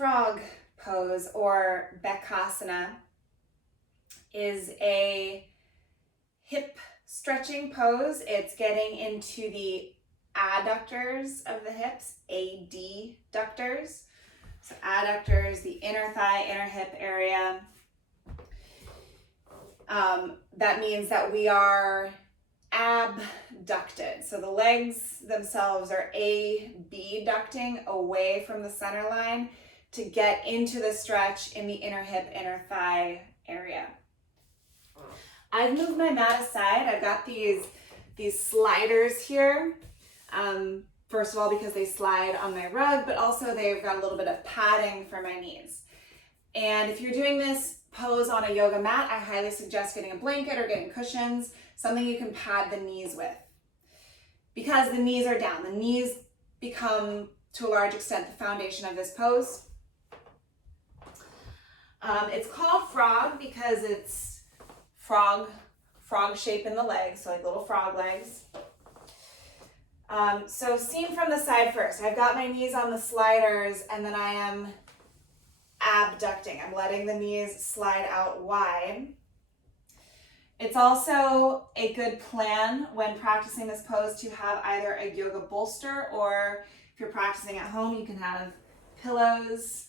frog pose or Asana is a hip stretching pose. It's getting into the adductors of the hips, adductors. So adductors, the inner thigh, inner hip area. That means that we are abducted. So the legs themselves are abducting away from the center line to get into the stretch in the inner hip, inner thigh area. I've moved my mat aside. I've got these sliders here. First of all, because they slide on my rug, but also they've got a little bit of padding for my knees. And if you're doing this pose on a yoga mat, I highly suggest getting a blanket or getting cushions, something you can pad the knees with. Because the knees are down. The knees become, to a large extent, the foundation of this pose. It's called frog because it's frog shape in the legs, so like little frog legs. So seen from the side first, I've got my knees on the sliders and then I am abducting. I'm letting the knees slide out wide. It's also a good plan when practicing this pose to have either a yoga bolster, or if you're practicing at home, you can have pillows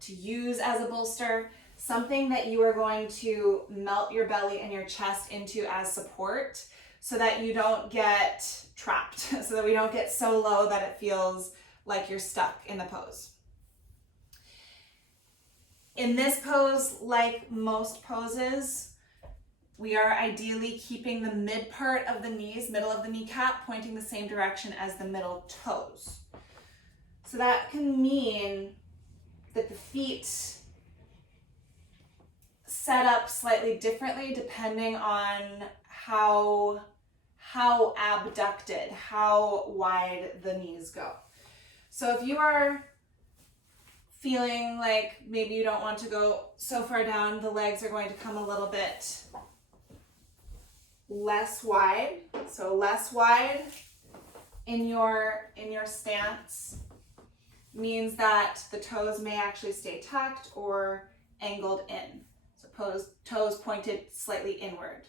to use as a bolster, something that you are going to melt your belly and your chest into as support so that you don't get trapped, so that we don't get so low that it feels like you're stuck in the pose. In this pose, like most poses, we are ideally keeping the mid part of the knees, middle of the kneecap, pointing the same direction as the middle toes. So that can mean that the feet set up slightly differently depending on how abducted, how wide the knees go. So if you are feeling like maybe you don't want to go so far down, the legs are going to come a little bit less wide. So less wide in your stance means that the toes may actually stay tucked or angled in. So toes pointed slightly inward.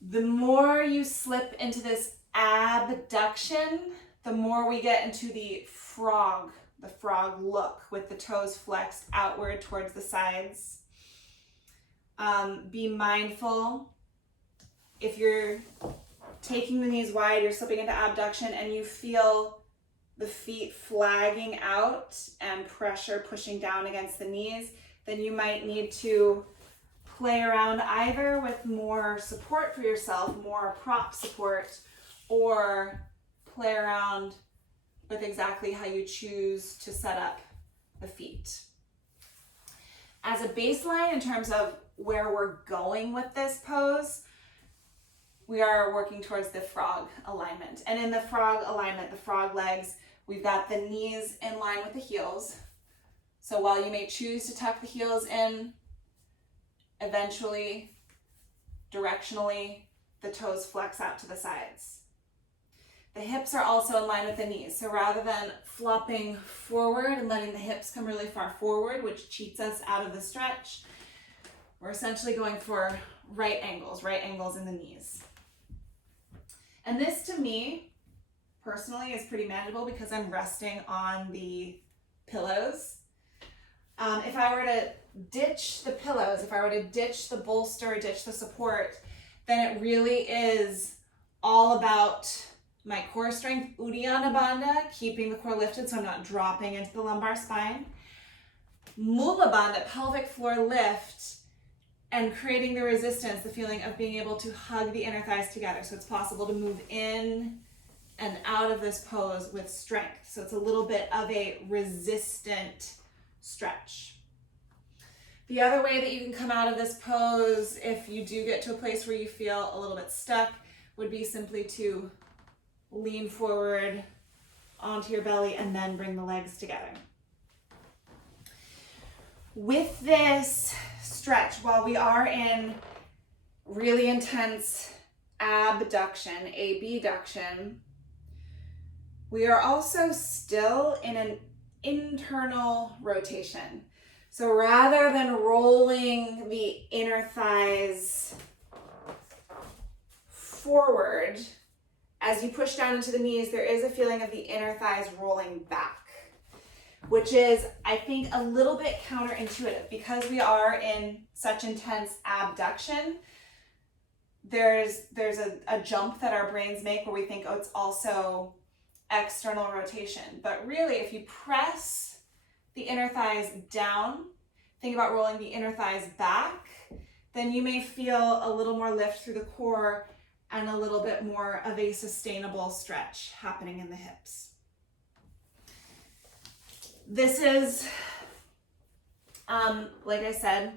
The more you slip into this abduction, the more we get into the frog look with the toes flexed outward towards the sides. Be mindful if you're taking the knees wide, you're slipping into abduction and you feel the feet flagging out and pressure pushing down against the knees, then you might need to play around either with more support for yourself, more prop support, or play around with exactly how you choose to set up the feet. As a baseline in terms of where we're going with this pose, we are working towards the frog alignment. And in the frog alignment, the frog legs, we've got the knees in line with the heels. So while you may choose to tuck the heels in, eventually, directionally, the toes flex out to the sides. The hips are also in line with the knees. So rather than flopping forward and letting the hips come really far forward, which cheats us out of the stretch, we're essentially going for right angles in the knees. And this to me, personally, is pretty manageable because I'm resting on the pillows. If I were to ditch the pillows, if I were to ditch the bolster, ditch the support, then it really is all about my core strength, Uddiyana Bandha, keeping the core lifted so I'm not dropping into the lumbar spine. Mula Bandha, pelvic floor lift, and creating the resistance, the feeling of being able to hug the inner thighs together. So it's possible to move in and out of this pose with strength. So it's a little bit of a resistant stretch. The other way that you can come out of this pose, if you do get to a place where you feel a little bit stuck, would be simply to lean forward onto your belly and then bring the legs together. With this stretch, while we are in really intense abduction, abduction, we are also still in an internal rotation. So rather than rolling the inner thighs forward, as you push down into the knees, there is a feeling of the inner thighs rolling back, which is, I think, a little bit counterintuitive because we are in such intense abduction. There's a jump that our brains make where we think, oh, it's also external rotation. But really, if you press the inner thighs down, think about rolling the inner thighs back, then you may feel a little more lift through the core and a little bit more of a sustainable stretch happening in the hips. This is, like I've said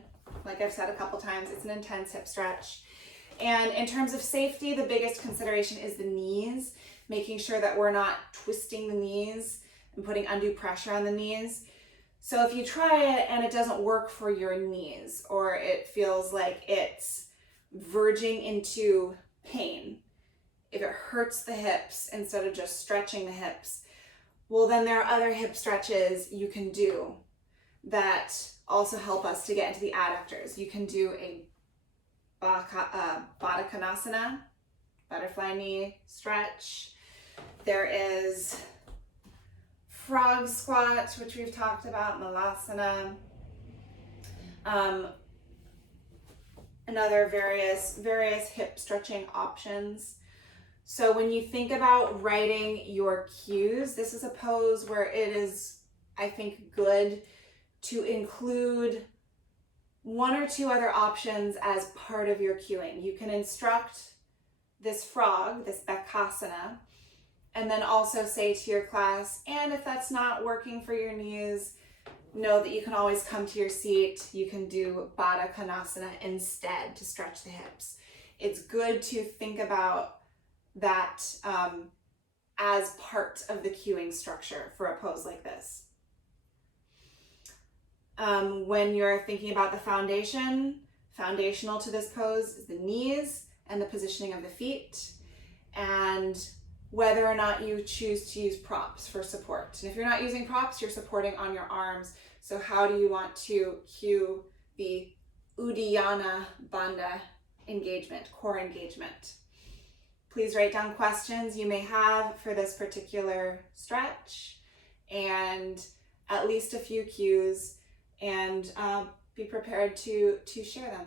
a couple times, it's an intense hip stretch. And in terms of safety, the biggest consideration is the knees, making sure that we're not twisting the knees and putting undue pressure on the knees. So if you try it and it doesn't work for your knees, or it feels like it's verging into pain, if it hurts the hips instead of just stretching the hips, well, then there are other hip stretches you can do that also help us to get into the adductors. You can do a Baddha Konasana, butterfly knee stretch. There is frog squat, which we've talked about, Malasana, and other various hip stretching options. So when you think about writing your cues, this is a pose where it is, I think, good to include one or two other options as part of your cueing. You can instruct this frog, this Bakasana, and then also say to your class, and if that's not working for your knees, know that you can always come to your seat. You can do Baddha Konasana instead to stretch the hips. It's good to think about that as part of the cueing structure for a pose like this. When you're thinking about the foundational to this pose is the knees and the positioning of the feet, and whether or not you choose to use props for support. And if you're not using props, you're supporting on your arms. So how do you want to cue the Uddiyana Bandha engagement, core engagement? Please write down questions you may have for this particular stretch and at least a few cues, and be prepared to share them.